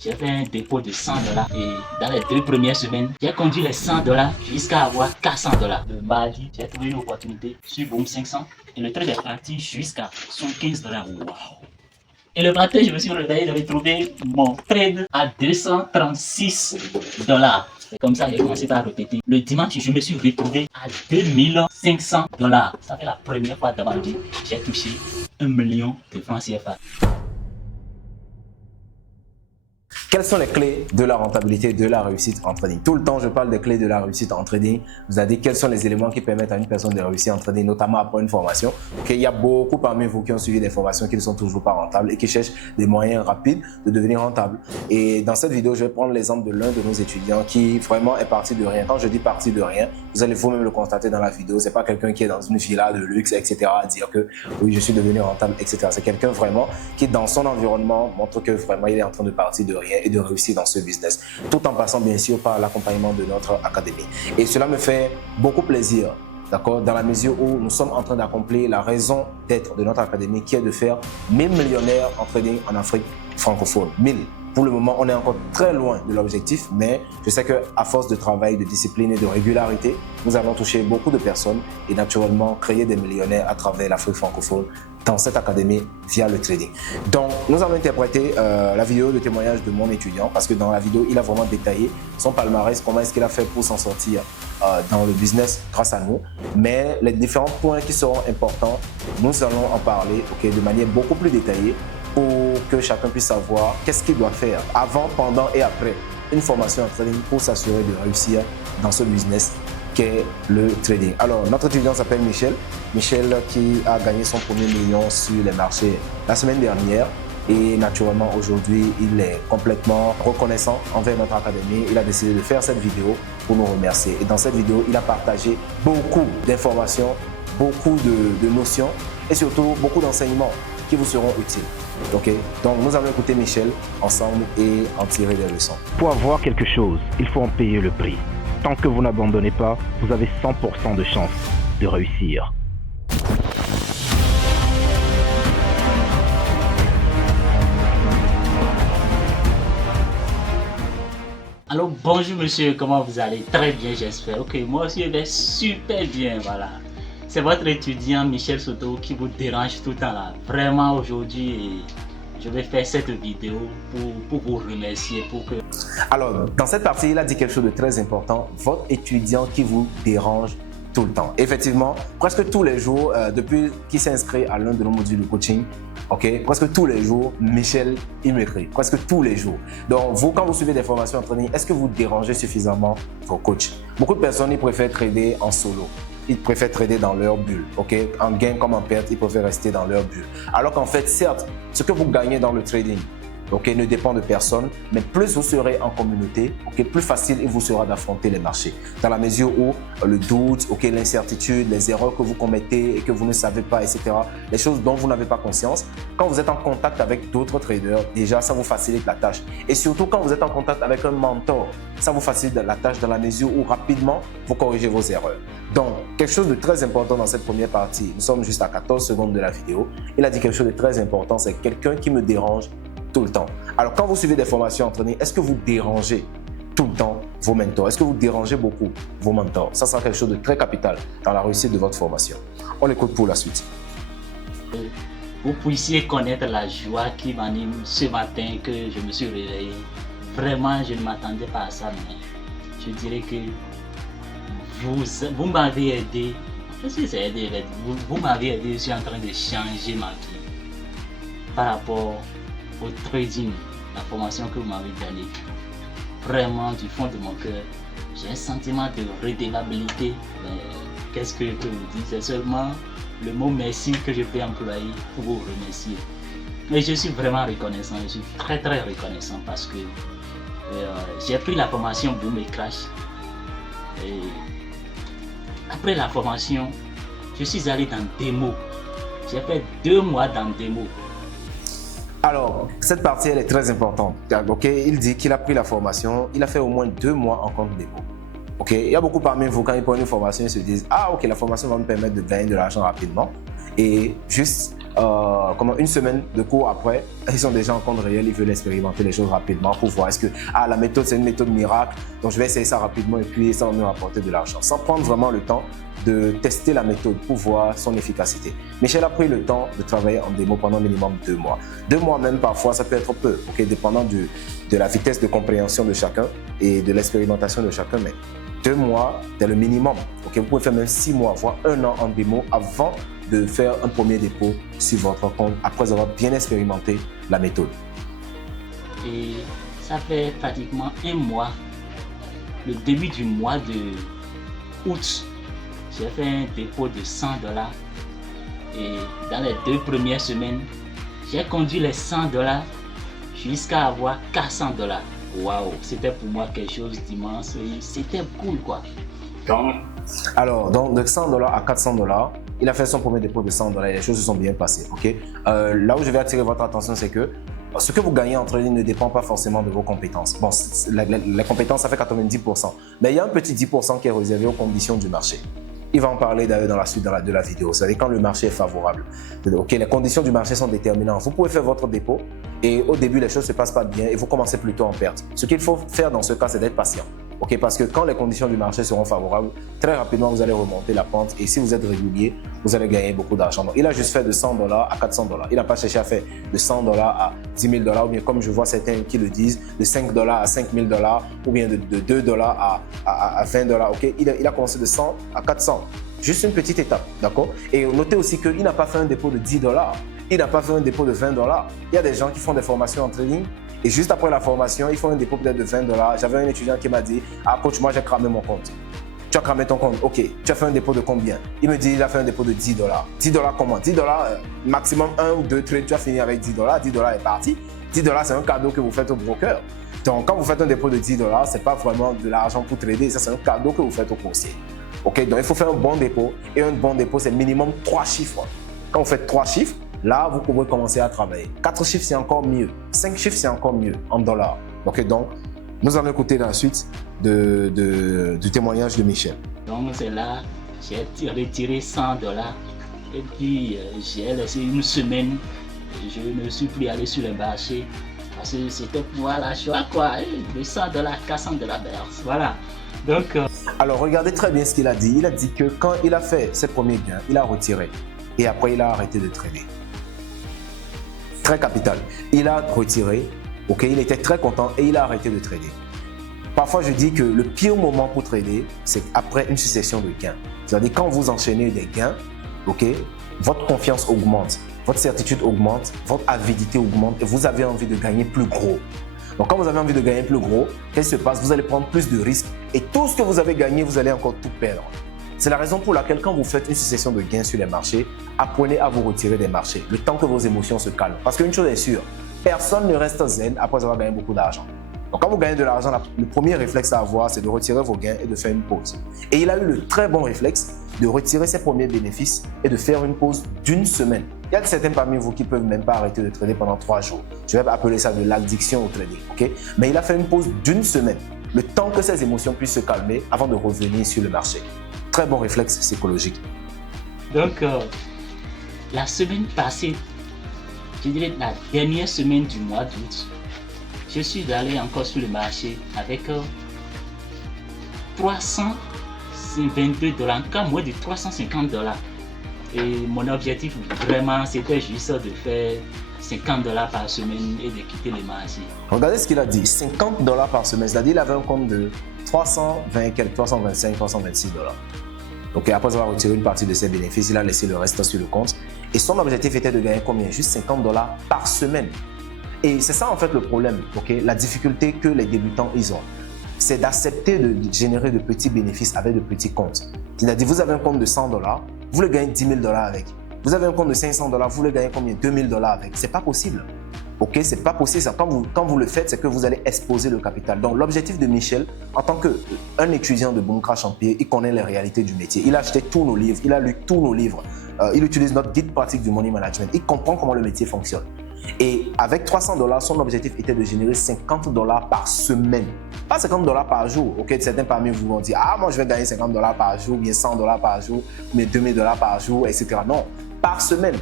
j'ai fait un dépôt de 100 $ et dans les 2 premières semaines, j'ai conduit les 100 $ jusqu'à avoir 400 $. Le mardi, j'ai trouvé une opportunité sur Boom 500 et le trade est parti jusqu'à 75 $. Waouh! Et le matin, je me suis réveillé, j'avais trouvé mon trade à 236 $. C'est comme ça que j'ai commencé par répéter. Le dimanche, je me suis retrouvé à 2500 $. Ça fait la première fois de ma vie que j'ai touché 1 million de francs CFA. Quelles sont les clés de la rentabilité, de la réussite en trading? Tout le temps, je parle des clés de la réussite en trading. Vous avez dit quels sont les éléments qui permettent à une personne de réussir en trading, notamment après une formation. Okay, il y a beaucoup parmi vous qui ont suivi des formations qui ne sont toujours pas rentables et qui cherchent des moyens rapides de devenir rentables. Et dans cette vidéo, je vais prendre l'exemple de l'un de nos étudiants qui vraiment est parti de rien. Quand je dis parti de rien, vous allez vous-même le constater dans la vidéo. C'est pas quelqu'un qui est dans une villa de luxe, etc. à dire que oui, je suis devenu rentable, etc. C'est quelqu'un vraiment qui, dans son environnement, montre que vraiment il est en train de partir de rien et de réussir dans ce business, tout en passant bien sûr par l'accompagnement de notre académie. Et cela me fait beaucoup plaisir, d'accord, dans la mesure où nous sommes en train d'accomplir la raison d'être de notre académie, qui est de faire 1000 millionnaires en trading en Afrique francophone. 1000. Pour le moment, on est encore très loin de l'objectif, mais je sais qu'à force de travail, de discipline et de régularité, nous allons toucher beaucoup de personnes et naturellement créer des millionnaires à travers l'Afrique francophone dans cette académie via le trading. Donc, nous allons interpréter la vidéo de témoignage de mon étudiant parce que dans la vidéo, il a vraiment détaillé son palmarès, comment est-ce qu'il a fait pour s'en sortir dans le business grâce à nous. Mais les différents points qui seront importants, nous allons en parler de manière beaucoup plus détaillée pour que chacun puisse savoir qu'est-ce qu'il doit faire avant, pendant et après une formation en trading pour s'assurer de réussir dans ce business qu'est le trading. Alors, notre étudiant s'appelle Michel. Michel qui a gagné son premier million sur les marchés la semaine dernière. Et naturellement, aujourd'hui, il est complètement reconnaissant envers notre académie. Il a décidé de faire cette vidéo pour nous remercier. Et dans cette vidéo, il a partagé beaucoup d'informations, beaucoup de notions et surtout beaucoup d'enseignements qui vous seront utiles. Ok, donc nous allons écouter Michel ensemble et en tirer des leçons. Pour avoir quelque chose, il faut en payer le prix. Tant que vous n'abandonnez pas, vous avez 100% de chance de réussir. Alors bonjour monsieur, comment vous allez? Très bien j'espère. Ok, moi aussi je vais super bien, voilà. C'est votre étudiant Michel Soto qui vous dérange tout le temps là. Vraiment aujourd'hui, je vais faire cette vidéo pour vous remercier. Alors, dans cette partie, il a dit quelque chose de très important. Votre étudiant qui vous dérange tout le temps. Effectivement, presque tous les jours, depuis qu'il s'est inscrit à l'un de nos modules de coaching, presque tous les jours, Michel, il m'écrit. Presque tous les jours. Donc, vous, quand vous suivez des formations en trading, est-ce que vous dérangez suffisamment vos coachs? Beaucoup de personnes, ils préfèrent trader en solo. Ils préfèrent trader dans leur bulle, en gain comme en perte, ils préfèrent rester dans leur bulle. Alors qu'en fait, certes, ce que vous gagnez dans le trading, ne dépend de personne, mais plus vous serez en communauté, plus facile il vous sera d'affronter les marchés. Dans la mesure où le doute, l'incertitude, les erreurs que vous commettez et que vous ne savez pas, etc., les choses dont vous n'avez pas conscience, quand vous êtes en contact avec d'autres traders, déjà ça vous facilite la tâche. Et surtout quand vous êtes en contact avec un mentor, ça vous facilite la tâche dans la mesure où rapidement vous corrigez vos erreurs. Donc, quelque chose de très important dans cette première partie, nous sommes juste à 14 secondes de la vidéo, il a dit quelque chose de très important, c'est quelqu'un qui me dérange tout le temps. Alors, quand vous suivez des formations en trading, est-ce que vous dérangez tout le temps vos mentors? Est-ce que vous dérangez beaucoup vos mentors? Ça sera quelque chose de très capital dans la réussite de votre formation. On l'écoute pour la suite. Vous puissiez connaître la joie qui m'anime ce matin que je me suis réveillé. Vraiment, je ne m'attendais pas à ça, mais je dirais que vous m'avez aidé. Je sais c'est aidé, vous m'avez aidé, je suis en train de changer ma vie par rapport au trading, la formation que vous m'avez donnée. Vraiment, du fond de mon cœur, j'ai un sentiment de redevabilité. Qu'est-ce que je peux vous dire? C'est seulement le mot merci que je peux employer pour vous remercier. Mais je suis vraiment reconnaissant, je suis très reconnaissant parce que j'ai pris la formation Boom et Crash. Et après la formation, je suis allé dans démo. J'ai fait 2 mois dans démo. Alors, cette partie, elle est très importante. Il dit qu'il a pris la formation, il a fait au moins 2 mois en compte démo. Il y a beaucoup parmi vous, quand ils prennent une formation, ils se disent « Ah, la formation va me permettre de gagner de l'argent rapidement. » Et juste une semaine de cours après, ils sont déjà en compte réel, ils veulent expérimenter les choses rapidement pour voir est-ce que la méthode c'est une méthode miracle, donc je vais essayer ça rapidement et puis ça va me rapporter de l'argent, sans prendre vraiment le temps de tester la méthode pour voir son efficacité. Michel a pris le temps de travailler en démo pendant minimum 2 mois. 2 mois même parfois, ça peut être peu, dépendant de la vitesse de compréhension de chacun et de l'expérimentation de chacun, mais 2 mois, c'est le minimum. Vous pouvez faire même 6 mois, voire 1 an en démo avant de faire un premier dépôt sur votre compte après avoir bien expérimenté la méthode. Et ça fait pratiquement 1 mois, le début du mois de août, j'ai fait un dépôt de $100 et dans les 2 premières semaines, j'ai conduit les $100 jusqu'à avoir $400. Waouh, c'était pour moi quelque chose d'immense et c'était cool quoi. Alors, de $100 à $400, il a fait son premier dépôt de $100 et les choses se sont bien passées. Là où je vais attirer votre attention, c'est que ce que vous gagnez en trading ne dépend pas forcément de vos compétences. Bon, les compétences, ça fait 90%. Mais il y a un petit 10% qui est réservé aux conditions du marché. Il va en parler d'ailleurs dans la suite de la vidéo. C'est-à-dire quand le marché est favorable. Les conditions du marché sont déterminantes. Vous pouvez faire votre dépôt et au début, les choses ne se passent pas bien et vous commencez plutôt en perte. Ce qu'il faut faire dans ce cas, c'est d'être patient. Parce que quand les conditions du marché seront favorables, très rapidement, vous allez remonter la pente et si vous êtes régulier, vous allez gagner beaucoup d'argent. Donc, il a juste fait de $100 à $400. Il n'a pas cherché à faire de $100 à $10 000 ou bien comme je vois certains qui le disent, de $5 à $5 000 ou bien de $2 à $20. Il a commencé de 100 à 400. Juste une petite étape, d'accord? Et notez aussi qu'il n'a pas fait un dépôt de $10. Il n'a pas fait un dépôt de $20. Il y a des gens qui font des formations en trading. Et juste après la formation, ils font un dépôt peut-être de $20. J'avais un étudiant qui m'a dit « Ah coach, moi j'ai cramé mon compte. » Tu as cramé ton compte, ok. Tu as fait un dépôt de combien? Il me dit il a fait un dépôt de $10. $10 comment? $10, maximum 1 ou 2 trades, tu as fini avec $10. $10 est parti. $10 c'est un cadeau que vous faites au broker. Donc quand vous faites un dépôt de $10, ce n'est pas vraiment de l'argent pour trader, ça c'est un cadeau que vous faites au courtier. Donc il faut faire un bon dépôt et un bon dépôt c'est minimum 3 chiffres. Quand vous faites 3 chiffres, là, vous pouvez commencer à travailler. 4 chiffres, c'est encore mieux. 5 chiffres, c'est encore mieux en dollars. Donc, nous allons écouter la suite du témoignage de Michel. Donc, c'est là, j'ai retiré $100 et puis j'ai laissé une semaine. Je ne suis plus allé sur le marché parce que c'était pour moi la joie, quoi. De $100, $400, voilà. Donc, alors, regardez très bien ce qu'il a dit. Il a dit que quand il a fait ses premiers gains, il a retiré et après, il a arrêté de trader. Très capital. Il a retiré, il était très content et il a arrêté de trader. Parfois, je dis que le pire moment pour trader, c'est après une succession de gains. C'est-à-dire quand vous enchaînez des gains, votre confiance augmente, votre certitude augmente, votre avidité augmente et vous avez envie de gagner plus gros. Donc, quand vous avez envie de gagner plus gros, qu'est-ce qui se passe? Vous allez prendre plus de risques et tout ce que vous avez gagné, vous allez encore tout perdre. C'est la raison pour laquelle quand vous faites une succession de gains sur les marchés, apprenez à vous retirer des marchés, le temps que vos émotions se calment. Parce qu'une chose est sûre, personne ne reste zen après avoir gagné beaucoup d'argent. Donc quand vous gagnez de l'argent, le premier réflexe à avoir, c'est de retirer vos gains et de faire une pause. Et il a eu le très bon réflexe de retirer ses premiers bénéfices et de faire une pause d'1 semaine. Il y a certains parmi vous qui ne peuvent même pas arrêter de trader pendant 3 jours. Je vais appeler ça de l'addiction au trading. Mais il a fait une pause d'1 semaine, le temps que ses émotions puissent se calmer avant de revenir sur le marché. Très bon réflexe psychologique. Donc, la semaine passée, je dirais la dernière semaine du mois d'août, je suis allé encore sur le marché avec $322, encore moins de $350. Et mon objectif vraiment, c'était juste de faire $50 par semaine et de quitter le marché. Regardez ce qu'il a dit, $50 par semaine, c'est-à-dire qu'il avait un compte de 320 quelques, 325, 326 $. Donc après avoir retiré une partie de ses bénéfices, il a laissé le reste sur le compte. Et son objectif était de gagner combien? Juste $50 par semaine. Et c'est ça en fait le problème, la difficulté que les débutants ils ont. C'est d'accepter de générer de petits bénéfices avec de petits comptes. C'est-à-dire vous avez un compte de $100, vous voulez gagner $10 000 avec. Vous avez un compte de $500, vous voulez gagner combien? $2 000 avec. C'est pas possible. C'est pas possible. Quand vous le faites, c'est que vous allez exposer le capital. Donc, l'objectif de Michel, en tant qu'un étudiant de Bon Crash Empire, il connaît les réalités du métier. Il a acheté tous nos livres, il a lu tous nos livres. Il utilise notre guide pratique du money management. Il comprend comment le métier fonctionne. Et avec $300, son objectif était de générer $50 par semaine. Pas $50 par jour. Certains parmi vous vont dire, ah, moi je vais gagner $50 par jour, bien $100 par jour, mais $2 000 par jour, etc. Non, par semaine.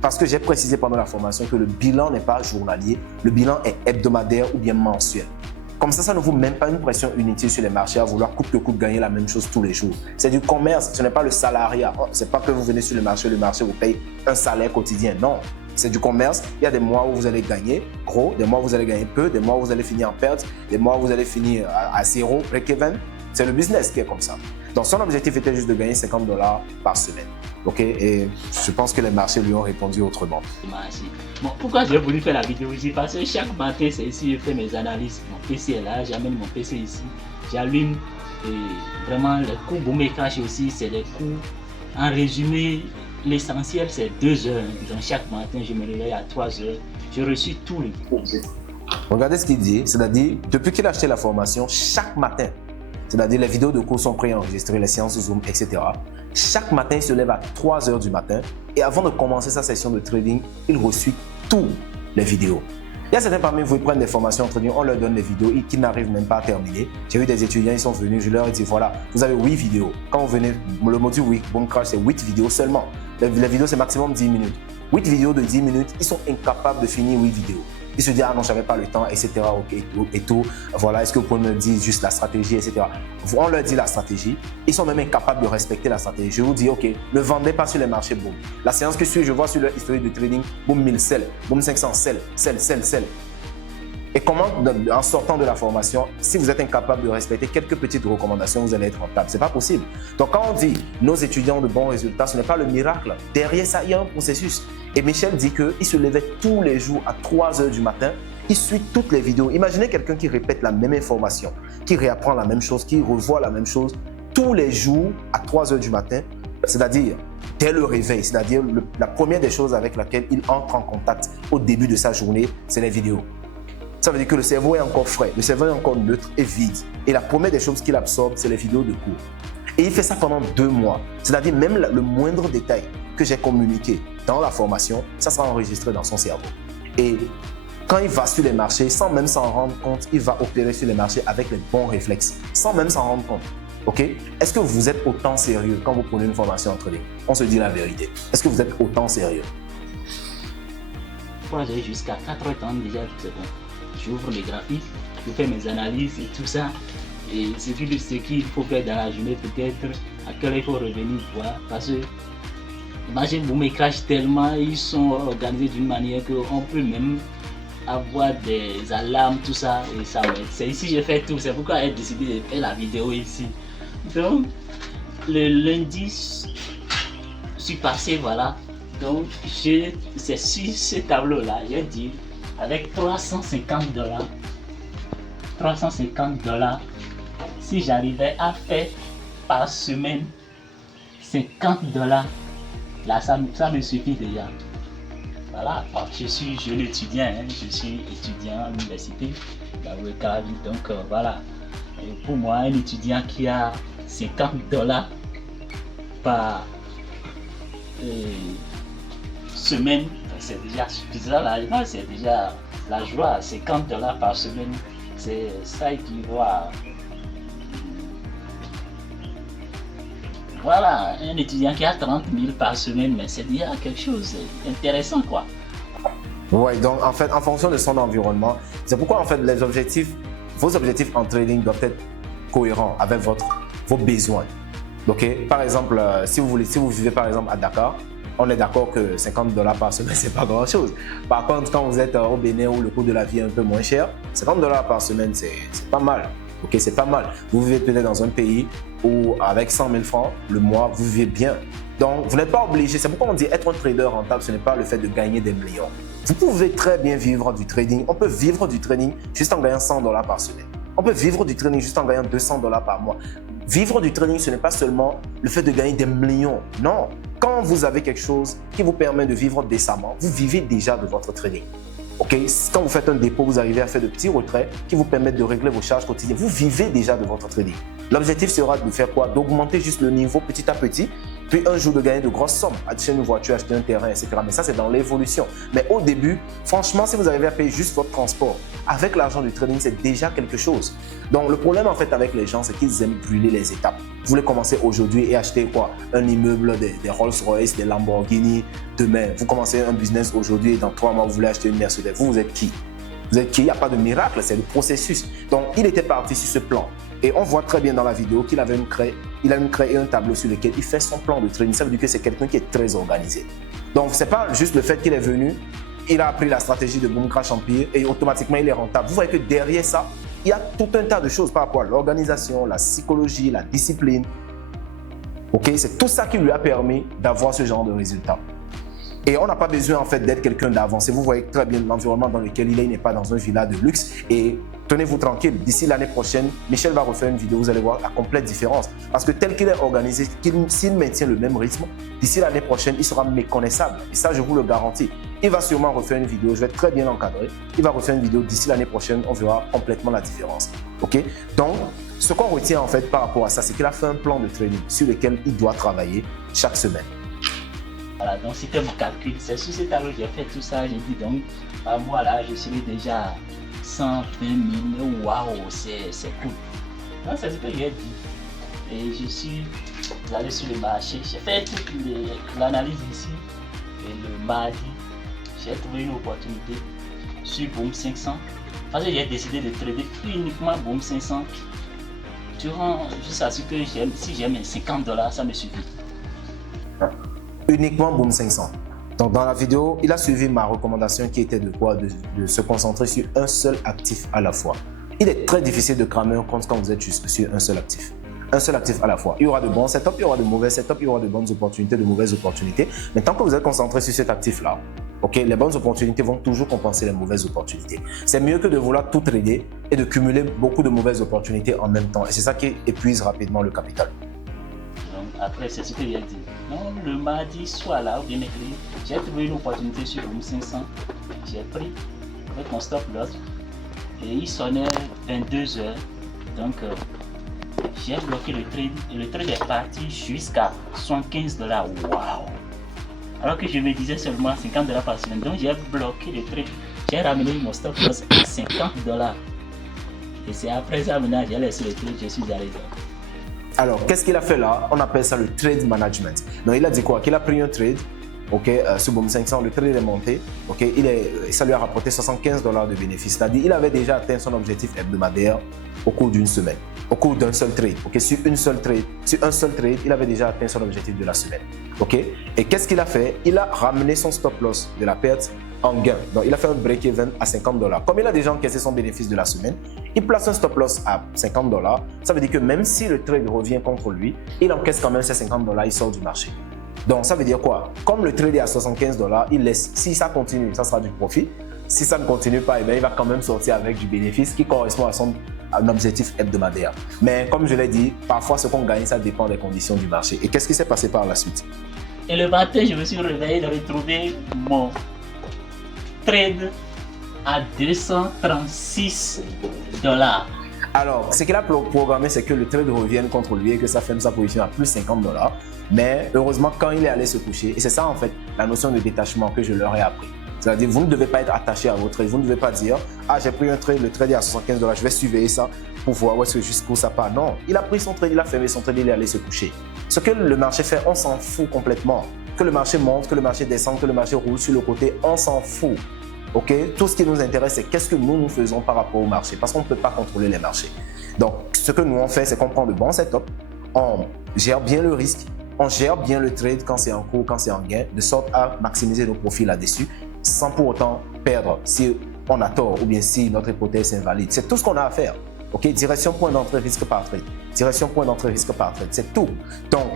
Parce que j'ai précisé pendant la formation que le bilan n'est pas journalier, le bilan est hebdomadaire ou bien mensuel. Comme ça ne vous met même pas une pression inutile sur les marchés à vouloir coûte que coûte gagner la même chose tous les jours. C'est du commerce, ce n'est pas le salariat. Ce n'est pas que vous venez sur le marché vous paye un salaire quotidien. Non, c'est du commerce. Il y a des mois où vous allez gagner gros, des mois où vous allez gagner peu, des mois où vous allez finir en perte, des mois où vous allez finir à zéro, break-even. C'est le business qui est comme ça. Donc son objectif était juste de gagner $50 par semaine. Ok, et je pense que les marchés lui ont répondu autrement. Merci. Bon, pourquoi j'ai voulu faire la vidéo ici? Parce que chaque matin, c'est ici, je fais mes analyses. Mon PC est là, j'amène mon PC ici, j'allume. Et vraiment, les cours Boom et Crash aussi, c'est des cours. En résumé, l'essentiel, c'est 2 heures. Donc chaque matin, je me réveille à 3 heures. Je reçois tous les cours. Regardez ce qu'il dit, c'est-à-dire, depuis qu'il a acheté la formation, chaque matin, c'est-à-dire les vidéos de cours sont préenregistrées, les séances Zoom, etc. Chaque matin, il se lève à 3 heures du matin et avant de commencer sa session de trading, il reçoit toutes les vidéos. Il y a certains parmi vous qui prennent des formations en trading, on leur donne des vidéos et qui n'arrivent même pas à terminer. J'ai vu des étudiants, ils sont venus, je leur ai dit voilà, vous avez 8 vidéos. Quand vous venez, le module Boom Crash, c'est 8 vidéos seulement. Les vidéos, c'est maximum 10 minutes. 8 vidéos de 10 minutes, ils sont incapables de finir 8 vidéos. Ils se disent, ah non, je n'avais pas le temps, etc. Et tout. Voilà, est-ce que vous pouvez me dire juste la stratégie, etc. On leur dit la stratégie. Ils sont même incapables de respecter la stratégie. Je vous dis, ok, ne vendez pas sur les marchés boom. La séance que je vois sur leur historique de trading, boom 1000 sell, boom 500 sell. Et comment, en sortant de la formation, si vous êtes incapable de respecter quelques petites recommandations, vous allez être rentable. Ce n'est pas possible. Donc, quand on dit nos étudiants de bons résultats, ce n'est pas le miracle. Derrière ça, il y a un processus. Et Michel dit qu'il se levait tous les jours à 3 heures du matin. Il suit toutes les vidéos. Imaginez quelqu'un qui répète la même information, qui réapprend la même chose, qui revoit la même chose tous les jours à 3 heures du matin. C'est-à-dire, dès le réveil, c'est-à-dire la première des choses avec laquelle il entre en contact au début de sa journée, c'est les vidéos. Ça veut dire que le cerveau est encore frais, le cerveau est encore neutre et vide. Et la première des choses qu'il absorbe, c'est les vidéos de cours. Et il fait ça pendant 2 mois. C'est-à-dire même le moindre détail que j'ai communiqué dans la formation, ça sera enregistré dans son cerveau. Et quand il va sur les marchés, sans même s'en rendre compte, il va opérer sur les marchés avec les bons réflexes, sans même s'en rendre compte. Ok? Est-ce que vous êtes autant sérieux quand vous prenez une formation en trading? On se dit la vérité. Est-ce que vous êtes autant sérieux? Moi, j'ai jusqu'à 4 ans déjà, c'est bon. J'ouvre les graphiques, je fais mes analyses et tout ça. Et ce qu'il faut faire dans la journée, peut-être, à quelle heure il faut revenir voir. Parce que, imagine, Boom et Crash tellement, ils sont organisés d'une manière qu'on peut même avoir des alarmes, tout ça. Et ça, c'est ici que je fais tout. C'est pourquoi j'ai décidé de faire la vidéo ici. Donc, le lundi, je suis passé, voilà. Donc, c'est sur ce tableau-là, j'ai dit, avec $350, si j'arrivais à faire par semaine $50, là ça me suffit déjà. Voilà, je suis jeune étudiant, hein, je suis étudiant à l'université, donc voilà. Et pour moi, un étudiant qui a $50 par semaine, c'est déjà suffisant, là, c'est déjà la joie. $50 par semaine, c'est ça équivaut à... Voilà, un étudiant qui a 30 000 par semaine, mais c'est déjà quelque chose d'intéressant, quoi. Oui, donc en fait, en fonction de son environnement, c'est pourquoi en fait vos objectifs en trading doivent être cohérents avec vos besoins. Ok, par exemple, si vous vivez par exemple à Dakar, on est d'accord que $50 par semaine, c'est pas grand-chose. Par contre, quand vous êtes au Bénin où le coût de la vie est un peu moins cher, $50 par semaine, c'est pas mal. Ok, c'est pas mal. Vous vivez peut-être dans un pays où, avec 100 000 francs le mois, vous vivez bien. Donc, vous n'êtes pas obligé. C'est pourquoi on dit être un trader rentable, ce n'est pas le fait de gagner des millions. Vous pouvez très bien vivre du trading. On peut vivre du trading juste en gagnant $100 par semaine. On peut vivre du trading juste en gagnant $200 par mois. Vivre du trading, ce n'est pas seulement le fait de gagner des millions. Non. Quand vous avez quelque chose qui vous permet de vivre décemment, vous vivez déjà de votre trading. Okay? Quand vous faites un dépôt, vous arrivez à faire de petits retraits qui vous permettent de régler vos charges quotidiennes. Vous vivez déjà de votre trading. L'objectif sera de faire quoi? D'augmenter juste le niveau petit à petit puis un jour de gagner de grosses sommes, acheter une voiture, acheter un terrain, etc. Mais ça, c'est dans l'évolution. Mais au début, franchement, si vous arrivez à payer juste votre transport avec l'argent du trading, c'est déjà quelque chose. Donc, le problème en fait avec les gens, c'est qu'ils aiment brûler les étapes. Vous voulez commencer aujourd'hui et acheter quoi? Un immeuble, des Rolls-Royce, des Lamborghini demain. Vous commencez un business aujourd'hui et dans 3 mois, vous voulez acheter une Mercedes. Vous êtes qui? Vous êtes qui? Il n'y a pas de miracle, c'est le processus. Donc, il était parti sur ce plan. Et on voit très bien dans la vidéo qu'il avait créé un tableau sur lequel il fait son plan de trading. Ça veut dire que c'est quelqu'un qui est très organisé. Donc, ce n'est pas juste le fait qu'il est venu, il a appris la stratégie de Boom Crash Empire et automatiquement il est rentable. Vous voyez que derrière ça, il y a tout un tas de choses par rapport à l'organisation, la psychologie, la discipline. Ok, c'est tout ça qui lui a permis d'avoir ce genre de résultats. Et on n'a pas besoin en fait d'être quelqu'un d'avancé. Vous voyez très bien l'environnement dans lequel il est. Il n'est pas dans un villa de luxe. Et tenez-vous tranquille, d'ici l'année prochaine, Michel va refaire une vidéo. Vous allez voir la complète différence. Parce que tel qu'il est organisé, s'il maintient le même rythme, d'ici l'année prochaine, il sera méconnaissable. Et ça, je vous le garantis. Il va sûrement refaire une vidéo. Je vais être très bien encadré. Il va refaire une vidéo d'ici l'année prochaine. On verra complètement la différence. Ok? Donc, ce qu'on retient en fait par rapport à ça, c'est qu'il a fait un plan de trading sur lequel il doit travailler chaque semaine. Voilà, donc c'était mon calcul. C'est sur cet tableau que j'ai fait tout ça. J'ai dit donc, moi là, je suis déjà à 120 000. Waouh, c'est cool. Donc, c'est ce que j'ai dit. Et je suis allé sur le marché. J'ai fait toute l'analyse ici. Et le mardi, j'ai trouvé une opportunité sur Boom 500. Parce que j'ai décidé de trader uniquement Boom 500. Juste à ce que si j'ai mes $50, ça me suffit. Uniquement Boom 500. Donc dans la vidéo, il a suivi ma recommandation qui était de quoi? De se concentrer sur un seul actif à la fois. Il est très difficile de cramer un compte quand vous êtes juste sur un seul actif. Un seul actif à la fois. Il y aura de bons setups, il y aura de mauvais setups, il y aura de bonnes opportunités, de mauvaises opportunités. Mais tant que vous êtes concentré sur cet actif-là, ok, les bonnes opportunités vont toujours compenser les mauvaises opportunités. C'est mieux que de vouloir tout trader et de cumuler beaucoup de mauvaises opportunités en même temps. Et c'est ça qui épuise rapidement le capital. Après, c'est ce que j'ai dit. Non, le mardi soir là, ou bien mercredi, j'ai trouvé une opportunité sur Boom 500. J'ai pris avec mon stop loss et il sonnait 22 h. Donc, j'ai bloqué le trade et le trade est parti jusqu'à $75. Waouh! Alors que je me disais seulement $50 par semaine. Donc, j'ai bloqué le trade. J'ai ramené mon stop loss à $50. Et c'est après ça maintenant, j'ai laissé le trade, je suis allé dedans. Alors, qu'est-ce qu'il a fait là? On appelle ça le trade management. Donc, il a dit quoi? Qu'il a pris un trade, ok, sur Boom 500, le trade est monté, ok, ça lui a rapporté $75 de bénéfice. C'est-à-dire, il avait déjà atteint son objectif hebdomadaire au cours d'une semaine, au cours d'un seul trade, ok, sur un seul trade, il avait déjà atteint son objectif de la semaine, ok. Et qu'est-ce qu'il a fait? Il a ramené son stop loss de la perte en gain. Donc, il a fait un break-even à $50. Comme il a déjà encaissé son bénéfice de la semaine, il place un stop loss à $50. Ça veut dire que même si le trade revient contre lui, il encaisse quand même ses $50, il sort du marché. Donc, ça veut dire quoi? Comme le trade est à $75, il laisse. Si ça continue, ça sera du profit. Si ça ne continue pas, eh bien, il va quand même sortir avec du bénéfice qui correspond à son objectif hebdomadaire. Mais comme je l'ai dit, parfois ce qu'on gagne, ça dépend des conditions du marché. Et qu'est-ce qui s'est passé par la suite? Et le matin, je me suis réveillé de retrouver mon trade à $236. Alors, ce qu'il a programmé, c'est que le trade revienne contre lui et que ça ferme sa position à plus $50. Mais heureusement, quand il est allé se coucher, et c'est ça en fait la notion de détachement que je leur ai appris. C'est-à-dire, vous ne devez pas être attaché à votre trade. Vous ne devez pas dire, ah, j'ai pris un trade, le trade est à $75, je vais surveiller ça pour voir où est-ce que jusqu'où ça part. Non, il a pris son trade, il a fermé son trade, il est allé se coucher. Ce que le marché fait, on s'en fout complètement. Que le marché monte, que le marché descende, que le marché roule sur le côté, on s'en fout. Ok, tout ce qui nous intéresse, c'est qu'est-ce que nous faisons par rapport au marché, parce qu'on ne peut pas contrôler les marchés. Donc, ce que nous on fait, c'est qu'on prend de bons setups, on gère bien le risque, on gère bien le trade quand c'est en cours, quand c'est en gain, de sorte à maximiser nos profits là-dessus, sans pour autant perdre si on a tort ou bien si notre hypothèse est invalide. C'est tout ce qu'on a à faire. Ok, direction point d'entrée, risque par trade. Direction point d'entrée, risque par trade. C'est tout. Donc,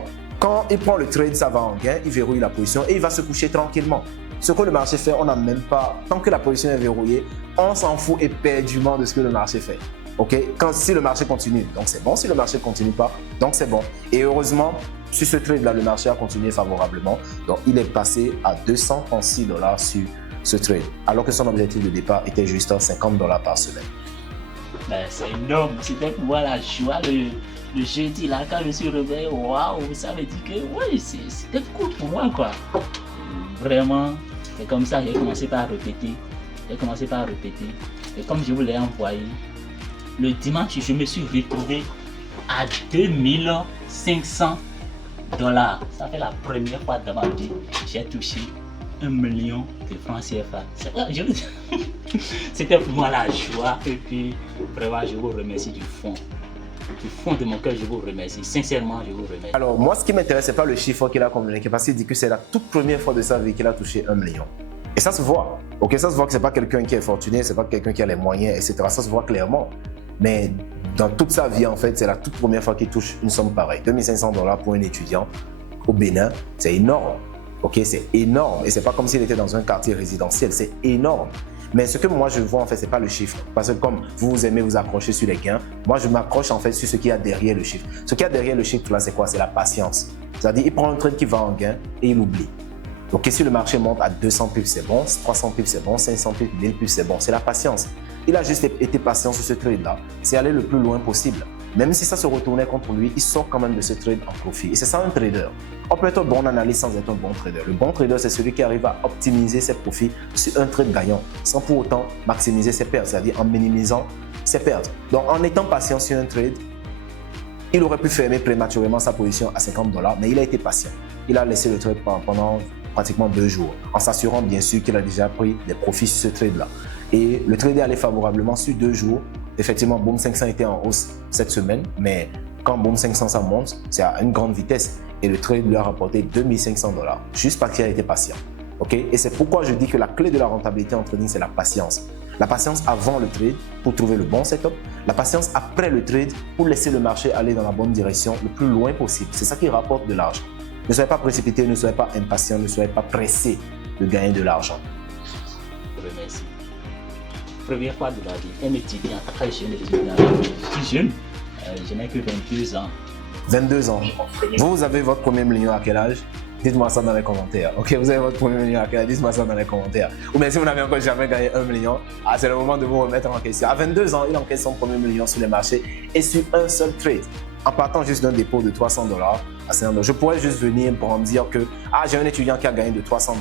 quand il prend le trade, ça va en gain, il verrouille la position et il va se coucher tranquillement. Ce que le marché fait, on n'a même pas, tant que la position est verrouillée, on s'en fout éperdument de ce que le marché fait. Ok, si le marché continue, donc c'est bon. Si le marché ne continue pas, donc c'est bon. Et heureusement, sur ce trade-là, le marché a continué favorablement. Donc, il est passé à $236 sur ce trade, alors que son objectif de départ était juste $50 par semaine. Ben, c'est énorme. C'était pour voir la joie, le jeudi, là, quand je me suis réveillé, waouh, ça veut dire que ouais, c'était cool pour moi, quoi. Vraiment, c'est comme ça que j'ai commencé par répéter. Et comme je vous l'ai envoyé, le dimanche, je me suis retrouvé à 2500 $. Ça fait la première fois dans ma vie que j'ai touché 1 million de francs CFA. C'était pour moi la joie et puis vraiment je vous remercie du fond de mon cœur, je vous remercie. Sincèrement, je vous remercie. Alors moi, ce qui m'intéresse, c'est pas le chiffre qu'il a communiqué, parce qu'il dit que c'est la toute première fois de sa vie qu'il a touché 1 million. Et ça se voit. Ok, ça se voit que c'est pas quelqu'un qui est fortuné, c'est pas quelqu'un qui a les moyens, etc. Ça se voit clairement. Mais dans toute sa vie, en fait, c'est la toute première fois qu'il touche une somme pareille. 2500 $ pour un étudiant au Bénin, c'est énorme. Ok, c'est énorme. Et c'est pas comme s'il était dans un quartier résidentiel, c'est énorme. Mais ce que moi je vois en fait, c'est pas le chiffre. Parce que comme vous aimez vous accrocher sur les gains, moi je m'accroche en fait sur ce qu'il y a derrière le chiffre. Ce qu'il y a derrière le chiffre là, c'est quoi? C'est la patience. C'est-à-dire, il prend un trade qui va en gain et il oublie. Donc si le marché monte à 200 pips, c'est bon, 300 pips, c'est bon, 500 pips, 1000 pips, c'est bon. C'est la patience. Il a juste été patient sur ce trade-là. C'est aller le plus loin possible. Même si ça se retournait contre lui, il sort quand même de ce trade en profit. Et c'est ça un trader. On peut être bon analyste sans être un bon trader. Le bon trader, c'est celui qui arrive à optimiser ses profits sur un trade gagnant, sans pour autant maximiser ses pertes, c'est-à-dire en minimisant ses pertes. Donc en étant patient sur un trade, il aurait pu fermer prématurément sa position à 50 $, mais il a été patient. Il a laissé le trade pendant pratiquement 2 jours, en s'assurant bien sûr qu'il a déjà pris des profits sur ce trade-là. Et le trade est allé favorablement sur 2 jours. Effectivement, Boom 500 était en hausse cette semaine, mais quand Boom 500 ça monte, c'est à une grande vitesse. Et le trade lui a rapporté 2500 $, juste parce qu'il a été patient. Okay? Et c'est pourquoi je dis que la clé de la rentabilité en trading, c'est la patience. La patience avant le trade pour trouver le bon setup, la patience après le trade pour laisser le marché aller dans la bonne direction le plus loin possible. C'est ça qui rapporte de l'argent. Ne soyez pas précipité, ne soyez pas impatient, ne soyez pas pressé de gagner de l'argent. Remercie. Première fois de la vie, un étudiant très jeune, je suis jeune, je n'ai que 22 ans. 22 ans. Vous avez votre premier million à quel âge? Dites-moi ça dans les commentaires. Ok, vous avez votre premier million à quel âge? Dites-moi ça dans les commentaires. Ou bien si vous n'avez encore jamais gagné 1 million, c'est le moment de vous remettre en question. À 22 ans, il encaisse son premier million sur les marchés et sur un seul trade. En partant juste d'un dépôt de 300 $ à 500 $. Je pourrais juste venir pour me dire que j'ai un étudiant qui a gagné de 300 $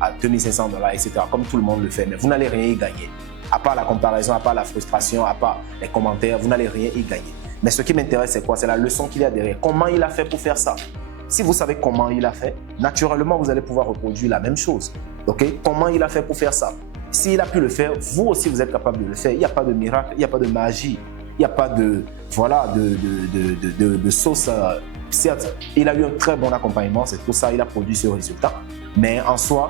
à 2500 $, etc. Comme tout le monde le fait, mais vous n'allez rien y gagner. À part la comparaison, à part la frustration, à part les commentaires, vous n'allez rien y gagner. Mais ce qui m'intéresse, c'est quoi? C'est la leçon qu'il y a derrière. Comment il a fait pour faire ça? Si vous savez comment il a fait, naturellement, vous allez pouvoir reproduire la même chose. Okay? Comment il a fait pour faire ça? S'il a pu le faire, vous aussi, vous êtes capable de le faire. Il n'y a pas de miracle, il n'y a pas de magie. Il n'y a pas de sauce. Certes, il a eu un très bon accompagnement, c'est pour ça qu'il a produit ce résultat. Mais en soi,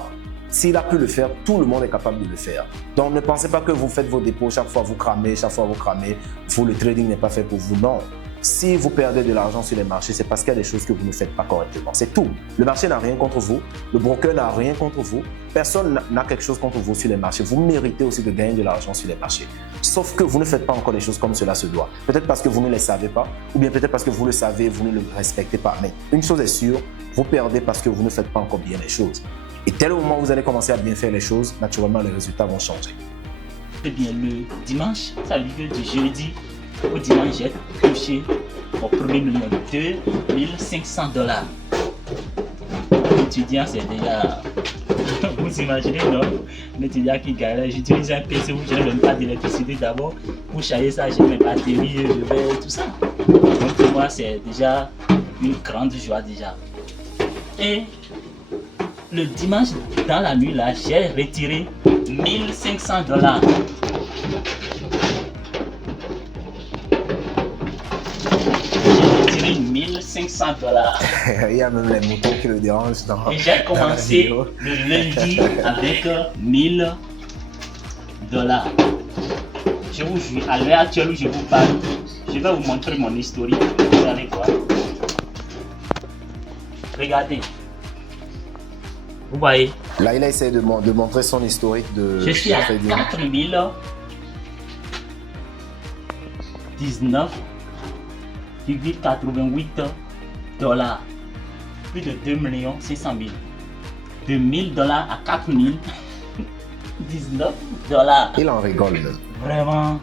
s'il a pu le faire, tout le monde est capable de le faire. Donc ne pensez pas que vous faites vos dépôts, chaque fois vous cramez, vous, le trading n'est pas fait pour vous. Non. Si vous perdez de l'argent sur les marchés, c'est parce qu'il y a des choses que vous ne faites pas correctement. C'est tout. Le marché n'a rien contre vous. Le broker n'a rien contre vous. Personne n'a quelque chose contre vous sur les marchés. Vous méritez aussi de gagner de l'argent sur les marchés. Sauf que vous ne faites pas encore les choses comme cela se doit. Peut-être parce que vous ne les savez pas, ou bien peut-être parce que vous le savez, vous ne le respectez pas. Mais une chose est sûre, vous perdez parce que vous ne faites pas encore bien les choses. Et tel moment où vous allez commencer à bien faire les choses, naturellement, les résultats vont changer. Eh bien, le dimanche, ça veut dire que du jeudi au dimanche, j'ai touché mon premier million, 2500 $. L'étudiant, c'est déjà... Vous imaginez, non? L'étudiant qui gagne, j'utilise un PC où je n'ai même pas d'électricité d'abord. Pour charger ça, j'ai mes batteries, je vais, tout ça. Donc pour moi, c'est déjà une grande joie déjà. Et le dimanche, dans la nuit, là, j'ai retiré 1500 $. J'ai retiré 1500 $. Il y a même les moutons qui le dérangent dans. Et j'ai commencé le lundi avec 1000 $. Je vous jure, à l'heure actuelle où je vous parle, je vais vous montrer mon historique. Vous allez voir. Regardez. Vous voyez? Là, il a essayé de montrer son historique de. Je suis à 4019,88 $. Plus de 2 500 000. De 1000 $ à 4019 $. Il en rigole. Vraiment.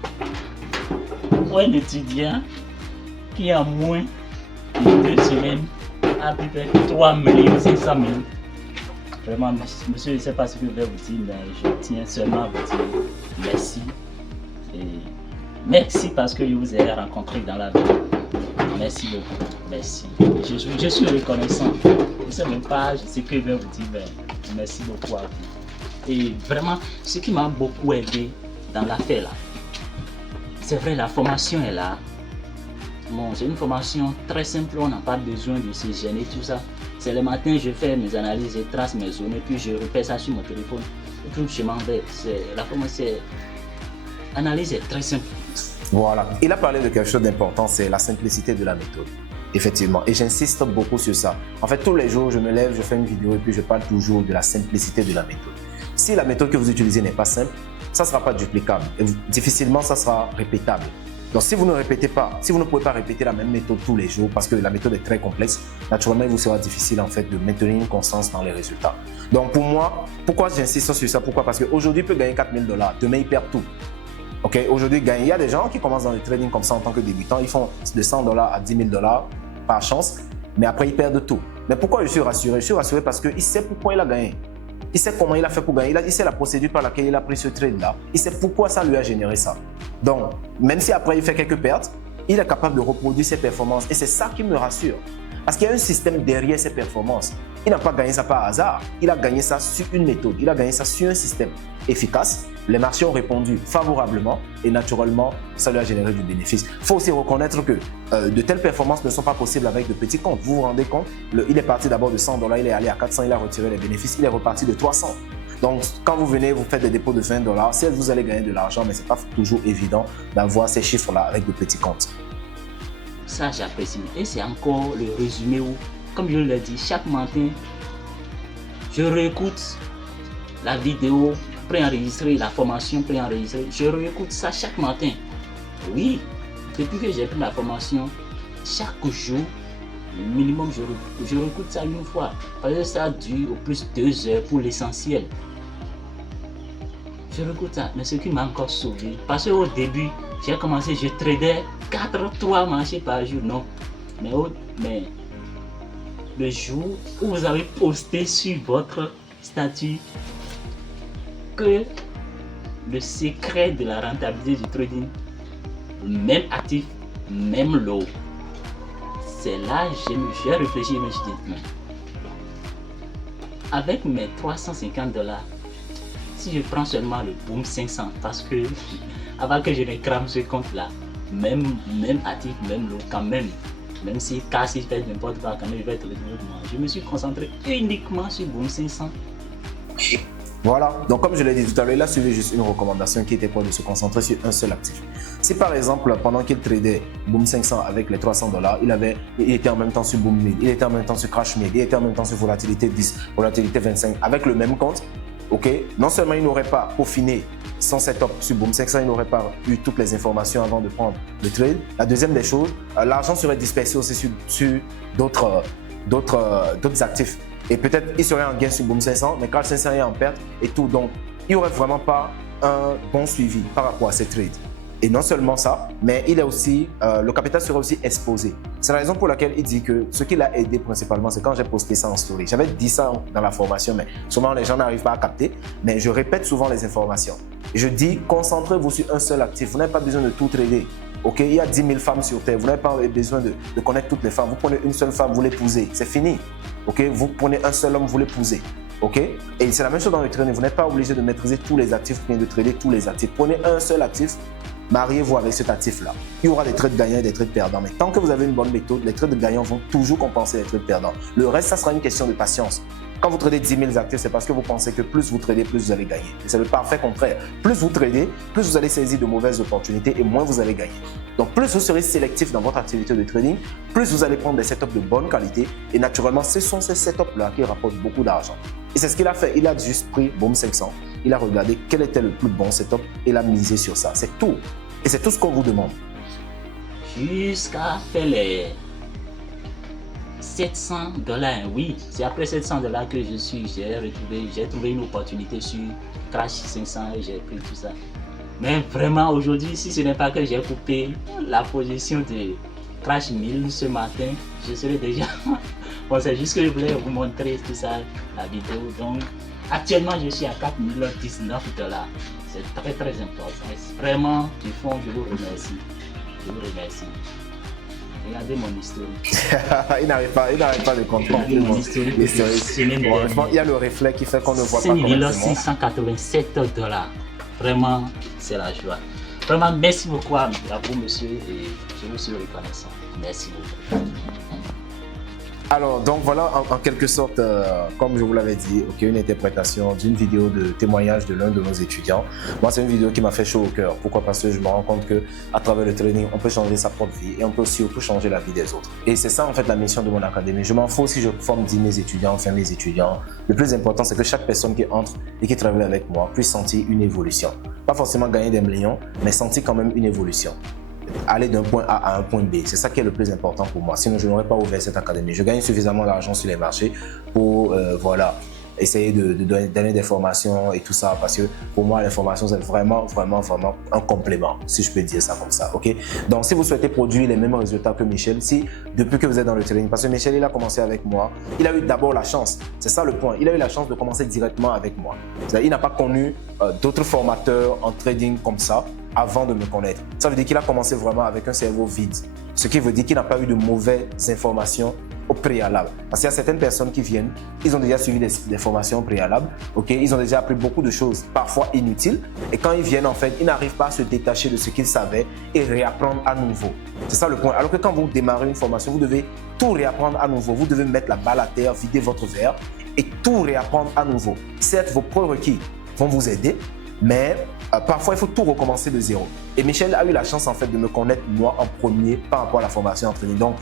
Pour un étudiant qui en moins de 2 semaines a pu faire 3 500 000. Vraiment, monsieur, je ne sais pas ce que je vais vous dire, mais je tiens seulement à vous dire merci. Et merci parce que je vous ai rencontré dans la vie. Merci beaucoup. Merci. Je suis reconnaissant. Je ne sais même pas ce que je vais vous dire, mais merci beaucoup à vous. Et vraiment, ce qui m'a beaucoup aidé dans l'affaire là, c'est vrai, la formation est là. Bon, c'est une formation très simple, on n'a pas besoin de se gêner, tout ça. C'est le matin, je fais mes analyses, je trace mes zones, puis je repère ça sur mon téléphone. Et puis je m'en vais. La formation, l'analyse est très simple. Voilà. Il a parlé de quelque chose d'important, c'est la simplicité de la méthode. Effectivement. Et j'insiste beaucoup sur ça. En fait, tous les jours, je me lève, je fais une vidéo et puis je parle toujours de la simplicité de la méthode. Si la méthode que vous utilisez n'est pas simple, ça ne sera pas duplicable. Et difficilement, ça sera répétable. Donc, si vous ne répétez pas, si vous ne pouvez pas répéter la même méthode tous les jours parce que la méthode est très complexe, naturellement, il vous sera difficile en fait de maintenir une constance dans les résultats. Donc, pour moi, pourquoi j'insiste sur ça? Pourquoi? Parce qu'aujourd'hui, il peut gagner 4 000 $. Demain, il perd tout. Ok, aujourd'hui, il y a des gens qui commencent dans le trading comme ça en tant que débutants. Ils font de 100 $ à 10 000 $ par chance, mais après, ils perdent tout. Mais pourquoi je suis rassuré? Je suis rassuré parce qu'il sait pourquoi il a gagné. Il sait comment il a fait pour gagner. Il sait la procédure par laquelle il a pris ce trade-là. Il sait pourquoi ça lui a généré ça. Donc, même si après il fait quelques pertes, il est capable de reproduire ses performances. Et c'est ça qui me rassure. Parce qu'il y a un système derrière ses performances. Il n'a pas gagné ça par hasard. Il a gagné ça sur une méthode. Il a gagné ça sur un système efficace. Les marchés ont répondu favorablement et naturellement, ça lui a généré du bénéfice. Il faut aussi reconnaître que de telles performances ne sont pas possibles avec de petits comptes. Vous vous rendez compte? Il est parti d'abord de 100 $, il est allé à 400, il a retiré les bénéfices, il est reparti de 300. Donc, quand vous venez, vous faites des dépôts de 20 $, certes, vous allez gagner de l'argent, mais ce n'est pas toujours évident d'avoir ces chiffres-là avec de petits comptes. Ça, j'apprécie. Et c'est encore le résumé où, comme je l'ai dit, chaque matin, je réécoute la vidéo préenregistrée, la formation préenregistrée. Je réécoute ça chaque matin. Oui, depuis que j'ai pris la formation, chaque jour, minimum, je réécoute ça une fois. Parce que ça dure au plus 2 heures pour l'essentiel. Je réécoute ça, mais ce qui m'a encore sauvé, parce qu'au début, j'ai commencé, je tradais 3 marchés par jour, non. Mais le jour où vous avez posté sur votre statut que le secret de la rentabilité du trading, même actif, même lot, c'est là que j'ai réfléchi et je me suis dit, avec mes 350 $, si je prends seulement le boom 500, parce que avant que je ne crame ce compte là, même actif, même lot, quand même si casse, il fait n'importe quoi, quand même, il va être le moi. Je me suis concentré uniquement sur boom 500. Voilà, donc comme je l'ai dit tout à l'heure, il a suivi juste une recommandation qui était pour de se concentrer sur un seul actif. Si par exemple, pendant qu'il tradait Boom 500 avec les 300 $, il était en même temps sur Boom 1000, il était en même temps sur Crash 1000, il était en même temps sur Volatilité 10, Volatilité 25, avec le même compte, ok, non seulement il n'aurait pas peaufiné son setup sur Boom 500, il n'aurait pas eu toutes les informations avant de prendre le trade. La deuxième des choses, l'argent serait dispersé aussi sur d'autres actifs. Et peut-être il serait en gain sur Boom 500, mais Crash 500 est en perte et tout. Donc, il n'y aurait vraiment pas un bon suivi par rapport à ces trades. Et non seulement ça, mais il est aussi, le capital serait aussi exposé. C'est la raison pour laquelle il dit que ce qui l'a aidé principalement, c'est quand j'ai posté ça en story. J'avais dit ça dans la formation, mais souvent les gens n'arrivent pas à capter. Mais je répète souvent les informations. Je dis, concentrez-vous sur un seul actif. Vous n'avez pas besoin de tout trader. Ok, il y a 10 000 femmes sur Terre. Vous n'avez pas besoin de connaître toutes les femmes. Vous prenez une seule femme, vous l'épousez. C'est fini. Ok, vous prenez un seul homme, vous l'épousez. Ok, et c'est la même chose dans le trading. Vous n'êtes pas obligé de maîtriser tous les actifs, bien de trader tous les actifs. Prenez un seul actif. Mariez-vous avec cet actif-là. Il y aura des trades gagnants et des trades perdants. Mais tant que vous avez une bonne méthode, les trades gagnants vont toujours compenser les trades perdants. Le reste, ça sera une question de patience. Quand vous tradez 10 000 actifs, c'est parce que vous pensez que plus vous tradez, plus vous allez gagner. Et c'est le parfait contraire. Plus vous tradez, plus vous allez saisir de mauvaises opportunités et moins vous allez gagner. Donc plus vous serez sélectif dans votre activité de trading, plus vous allez prendre des setups de bonne qualité. Et naturellement, ce sont ces setups-là qui rapportent beaucoup d'argent. Et c'est ce qu'il a fait. Il a juste pris Boom 500. Il a regardé quel était le plus bon setup et il a misé sur ça. C'est tout. Et c'est tout ce qu'on vous demande. Jusqu'à faire les 700 $, oui, c'est après 700 $ que j'ai trouvé une opportunité sur Crash 500 et j'ai pris tout ça. Mais vraiment aujourd'hui, si ce n'est pas que j'ai coupé la position crash 1000 ce matin, je serai déjà... Bon, c'est juste que je voulais vous montrer tout ça, la vidéo. Donc, actuellement, je suis à 4019 $. C'est très très important. Vraiment, du fond, je vous remercie. Je vous remercie. Regardez mon historique. il n'arrive pas de comprendre. Il y a le reflet qui fait qu'on ne voit pas correctement. 5687 $. Vraiment, c'est la joie. Vraiment, merci beaucoup à vous, monsieur, et je vous suis reconnaissant. Merci beaucoup. Alors, donc voilà en quelque sorte, comme je vous l'avais dit, une interprétation d'une vidéo de témoignage de l'un de nos étudiants. Moi, c'est une vidéo qui m'a fait chaud au cœur. Pourquoi? Parce que je me rends compte qu'à travers le training, on peut changer sa propre vie et on peut surtout changer la vie des autres. Et c'est ça en fait la mission de mon académie. Je m'en fous si je forme 10 000 étudiants, enfin mes étudiants. Le plus important, c'est que chaque personne qui entre et qui travaille avec moi puisse sentir une évolution. Pas forcément gagner des millions, mais sentir quand même une évolution. Aller d'un point A à un point B, c'est ça qui est le plus important pour moi. Sinon, je n'aurais pas ouvert cette académie. Je gagne suffisamment d'argent sur les marchés pour essayer de donner des formations et tout ça, parce que pour moi, les formations, c'est vraiment un complément, si je peux dire ça comme ça. Ok. Donc, si vous souhaitez produire les mêmes résultats que Michel, si depuis que vous êtes dans le training, parce que Michel, il a commencé avec moi, il a eu d'abord la chance, c'est ça le point, il a eu la chance de commencer directement avec moi. Il n'a pas connu d'autres formateurs en trading comme ça avant de me connaître. Ça veut dire qu'il a commencé vraiment avec un cerveau vide. Ce qui veut dire qu'il n'a pas eu de mauvaises informations au préalable. Parce qu'il y a certaines personnes qui viennent, ils ont déjà suivi des formations préalables, ils ont déjà appris beaucoup de choses, parfois inutiles, et quand ils viennent, en fait, ils n'arrivent pas à se détacher de ce qu'ils savaient et réapprendre à nouveau. C'est ça le point. Alors que quand vous démarrez une formation, vous devez tout réapprendre à nouveau. Vous devez mettre la balle à terre, vider votre verre et tout réapprendre à nouveau. Certes, vos prérequis vont vous aider, mais parfois, il faut tout recommencer de zéro. Et Michel a eu la chance en fait de me connaître moi en premier par rapport à la formation en trading. Donc,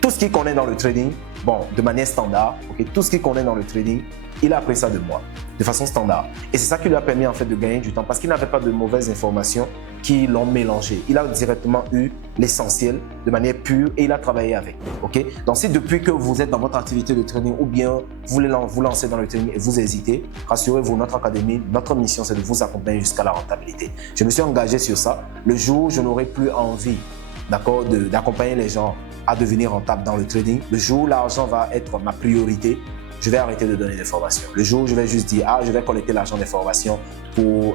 tout ce qu'il connaît dans le trading, bon, de manière standard, tout ce qu'il connaît dans le trading, il a appris ça de moi, de façon standard. Et c'est ça qui lui a permis en fait de gagner du temps parce qu'il n'avait pas de mauvaises informations qui l'ont mélangé. Il a directement eu l'essentiel de manière pure et il a travaillé avec. Donc, si depuis que vous êtes dans votre activité de trading ou bien vous voulez vous lancer dans le trading et vous hésitez, rassurez-vous, notre académie, notre mission, c'est de vous accompagner jusqu'à la rentabilité. Je me suis engagé sur ça. Le jour où je n'aurai plus envie, d'accompagner les gens à devenir rentable dans le trading, le jour où l'argent va être ma priorité, je vais arrêter de donner des formations. Le jour où je vais juste dire, je vais collecter l'argent des formations pour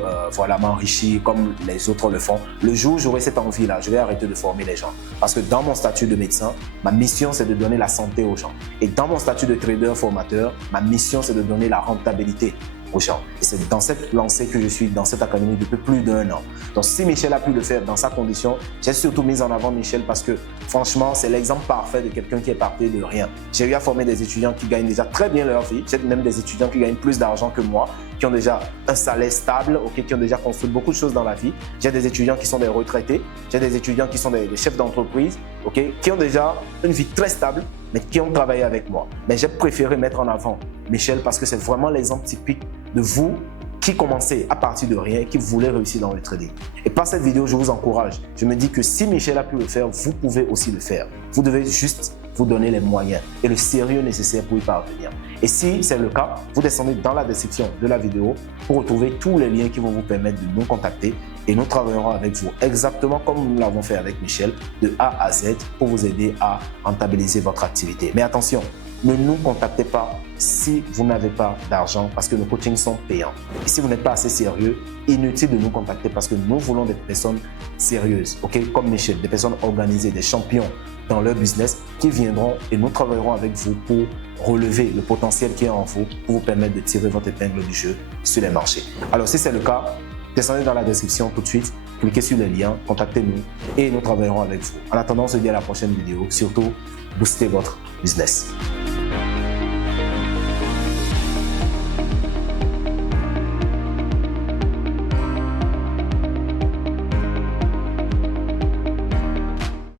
m'enrichir comme les autres le font, le jour où j'aurai cette envie-là, je vais arrêter de former les gens. Parce que dans mon statut de médecin, ma mission, c'est de donner la santé aux gens. Et dans mon statut de trader formateur, ma mission, c'est de donner la rentabilité aux gens. Et c'est dans cette lancée que je suis dans cette académie depuis plus d'1 an. Donc si Michel a pu le faire dans sa condition, j'ai surtout mis en avant Michel parce que franchement, c'est l'exemple parfait de quelqu'un qui est parti de rien. J'ai eu à former des étudiants qui gagnent déjà très bien leur vie. J'ai même des étudiants qui gagnent plus d'argent que moi, qui ont déjà un salaire stable, qui ont déjà construit beaucoup de choses dans la vie. J'ai des étudiants qui sont des retraités. J'ai des étudiants qui sont des chefs d'entreprise, qui ont déjà une vie très stable, mais qui ont travaillé avec moi. Mais j'ai préféré mettre en avant Michel parce que c'est vraiment l'exemple typique de vous qui commencez à partir de rien et qui voulez réussir dans le trading. Et par cette vidéo, je vous encourage. Je me dis que si Michel a pu le faire, vous pouvez aussi le faire. Vous devez juste vous donner les moyens et le sérieux nécessaire pour y parvenir. Et si c'est le cas, vous descendez dans la description de la vidéo pour retrouver tous les liens qui vont vous permettre de nous contacter et nous travaillerons avec vous exactement comme nous l'avons fait avec Michel, de A à Z pour vous aider à rentabiliser votre activité. Mais attention, ne nous contactez pas si vous n'avez pas d'argent parce que nos coachings sont payants. Et si vous n'êtes pas assez sérieux, inutile de nous contacter parce que nous voulons des personnes sérieuses, comme Michel, des personnes organisées, des champions dans leur business qui viendront et nous travaillerons avec vous pour relever le potentiel qui est en vous pour vous permettre de tirer votre épingle du jeu sur les marchés. Alors si c'est le cas, descendez dans la description tout de suite, cliquez sur les liens, contactez-nous et nous travaillerons avec vous. En attendant, on se dit à la prochaine vidéo. Surtout, boostez votre business.